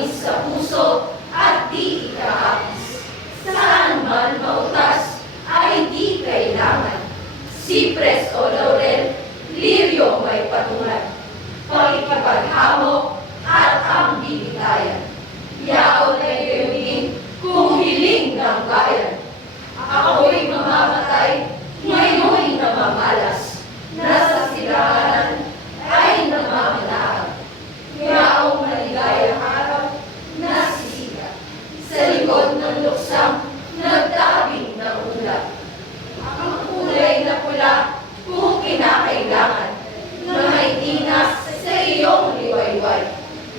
tamis sa puso at di ikakapis. Saan man mautas ay di kailangan. Sipres o laurel, liryo may patungan. Pakikipaghamok at ang bibitayan. Yaon ay gawin kung hiling ng bayan. Ako'y mamamatay, ngayon'y namamalas. Nasa silanganan ay namamalakan. Yaong maligayang araw, nasisikat. Sa likod ng luksang, nagtabing ng ulap. Ang kulay na pula, kung kinakailangan, na may tinas sa iyong liwayway.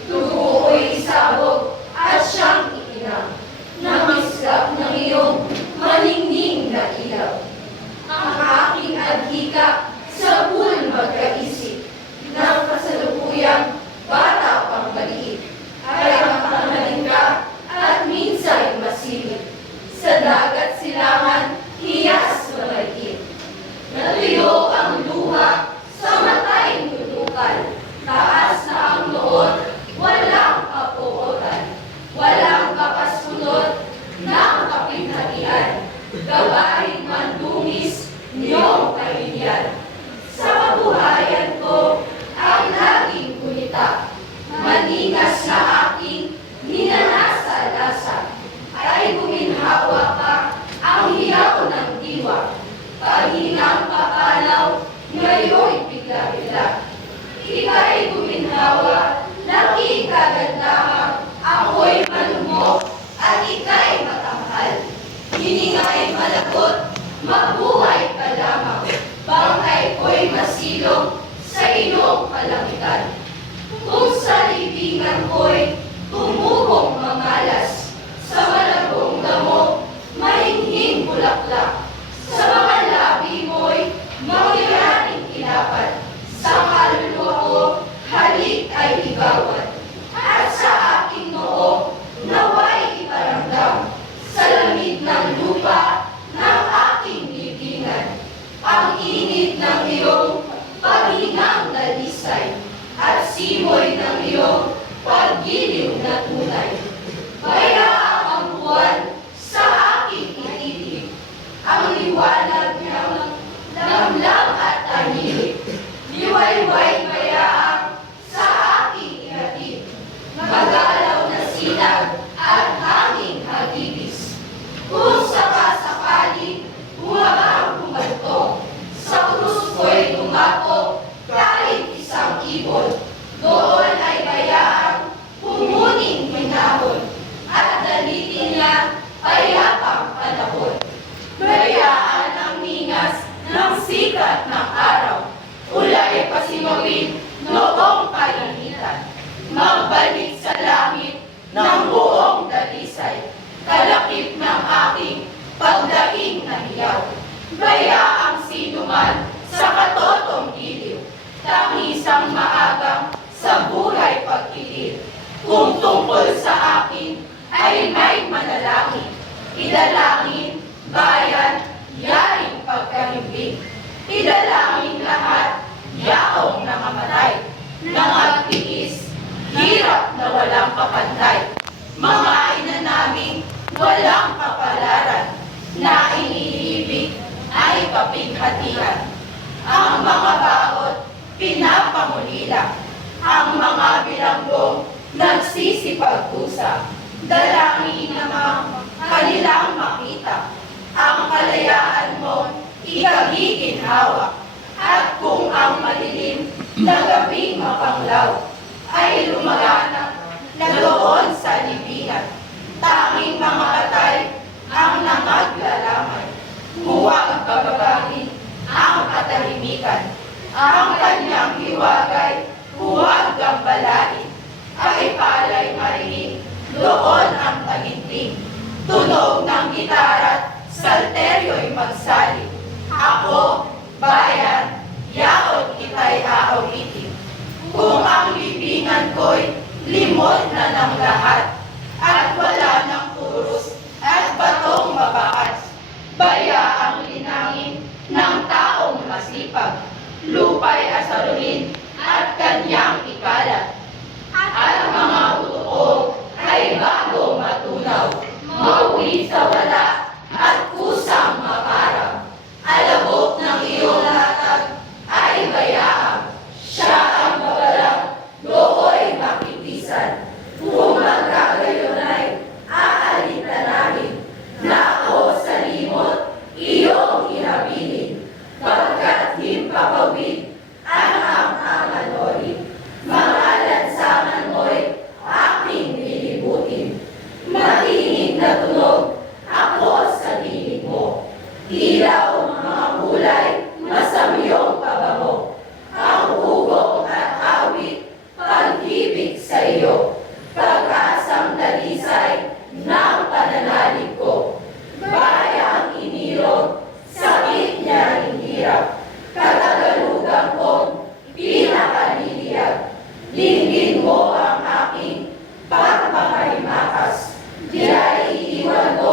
Tubuo'y isabog at siyang itinang, namislap ng iyong maningning na ilaw. Ang aking adhika sa pool magkaisip, ng kasalukuyang bata pang maliit, ay ang tanghalin ka at minsa'y masilip. Sa dagat silangan, hiyas maliit. Natuyo ang luha sa matay tutukan, taas na ang noon, walang kapuotan, walang kapasunod ng kapinhatian, gawain man dungis niyong kahinyan. Sa kabuhayan ko, ang laging kunita, maningas na aking ninanasa-lasa, ay guminhawa pa ang hiyaw ng diwa. Pahinang papalaw, ngayon'y bigla-bigla. Ika'y guminhawa, laki kagandahan, ako'y malumok, at ika'y matanghal. Hininga'y malagot, mabuhay ka lamang, bangkay ko'y masilong sa iyong kalangitan. Kung sa libingan ko'y tumubong mamalas, sa malabong damo, mahinghing bulaklak. Sa mga labi mo'y mangyayaring ilapan, sa kaluluwa ko, halik ay higawan. At sa aking noo, naway iparamdam, sa lamig ng lupa ng aking libingan, ang init ng iyong paghingang dalisay, at simoy ng iyong paggiliw na tunay. Bayaang ang buwan sa aking iibig, ang liwanag niyang lamlam at tahimik. Liwayway bayaang sa aking ihatid, magalaw na sinag at hanging hagibis. Kung sakasakali, bumabang bumaltong, sa krus ko'y dumako, kahit isang ibon. Doon ay bayaang humuning minahon, at dalitin niya payapang panahon. Bayaan ang ningas ng sikat ng araw, ulay pasimawin noong kalinitan. Magbalik sa langit ng buong dalisay, kalakip ng aking pagdaing na hiyaw. Bayaang sinuman sa katotong iliw, tangisang maagang sa buhay pagkilit. Kung tungkol sa akin ay may manalangin, idalangin, bayan, yaring pagkahimbing. Idalangin lahat, yaong nangamatay, nangagtiis, hirap na walang kapantay. Mga ina naming walang kapalaran, na iniibig ay kapinghatian. Ang mga baot, pinapangulila. Ang mga bilanggong, nagsisipagpusa. Dalangin namang kanilang makita ang kalayaan mo, ikagiginhawa. At kung ang madilim na gabing mapanglaw ay lumaganap na doon sa libingan, tanging mga patay ang namaglalamay. Huwag bababagin ang katahimikan, ang kanyang hiwagay, huwag gambalain. Ay palay marinig, doon ang taginting. Tunog ng gitara't salteryo'y magsali. Ako, bayan, yaon kita'y aawitin. Kung ang libingan ko'y limot na ng lahat, at wala ng puros at batong mabakas, bayaang linangin ng taong masipag, lupa'y asaruhin at kanyang ikalat. At mga utuog bituin. Matinig na tunog, ako sa dinig mo. Ilaw ang mga kulay, masamyong pabango. Ang ugong at awit, pag-ibig sa iyo. Pag-asang dalisay ng pananalig ko. Bayang inilog, sakit niya ring hirap. Katagalugan kong pinakaliliyag. Dinggin mo ang aking pagpapalimakas. Di ay iiwan ko